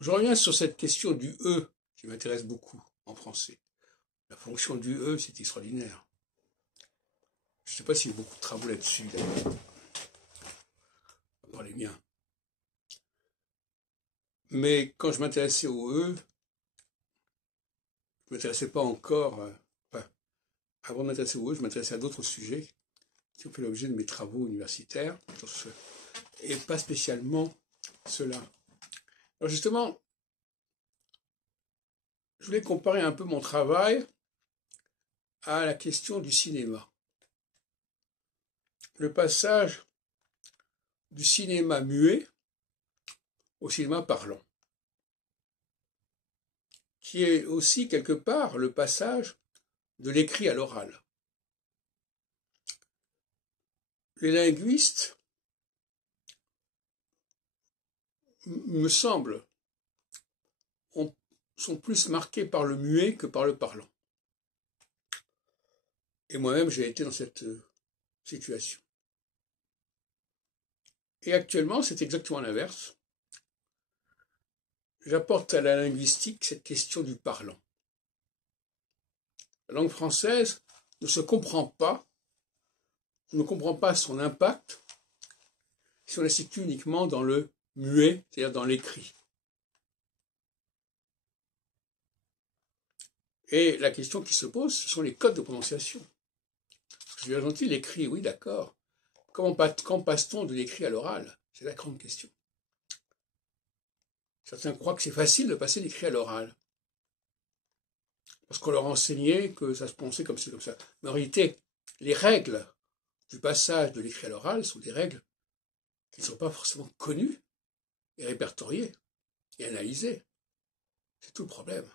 Je reviens sur cette question du « e » qui m'intéresse beaucoup en français. La fonction du « e », c'est extraordinaire. Je ne sais pas s'il y a beaucoup de travaux là-dessus, dans les miens. Mais quand je m'intéressais au « e », je ne m'intéressais pas encore... avant de m'intéresser au « e », je m'intéressais à d'autres sujets qui ont fait l'objet de mes travaux universitaires, et pas spécialement cela. Alors justement, je voulais comparer un peu mon travail à la question du cinéma. Le passage du cinéma muet au cinéma parlant, qui est aussi quelque part le passage de l'écrit à l'oral. Les linguistes, me semble, sont plus marqués par le muet que par le parlant. Et moi-même, j'ai été dans cette situation. Et actuellement, c'est exactement l'inverse. J'apporte à la linguistique cette question du parlant. La langue française ne se comprend pas, on ne comprend pas son impact si on la situe uniquement dans le muet, c'est-à-dire dans l'écrit. Et la question qui se pose, ce sont les codes de prononciation. C'est bien gentil, l'écrit, oui, d'accord. Quand passe-t-on de l'écrit à l'oral? C'est la grande question. Certains croient que c'est facile de passer l'écrit à l'oral, parce qu'on leur a enseigné que ça se prononçait comme ci, comme ça. Mais en réalité, les règles du passage de l'écrit à l'oral sont des règles qui ne sont pas forcément connues et répertoriées et analysées. C'est tout le problème.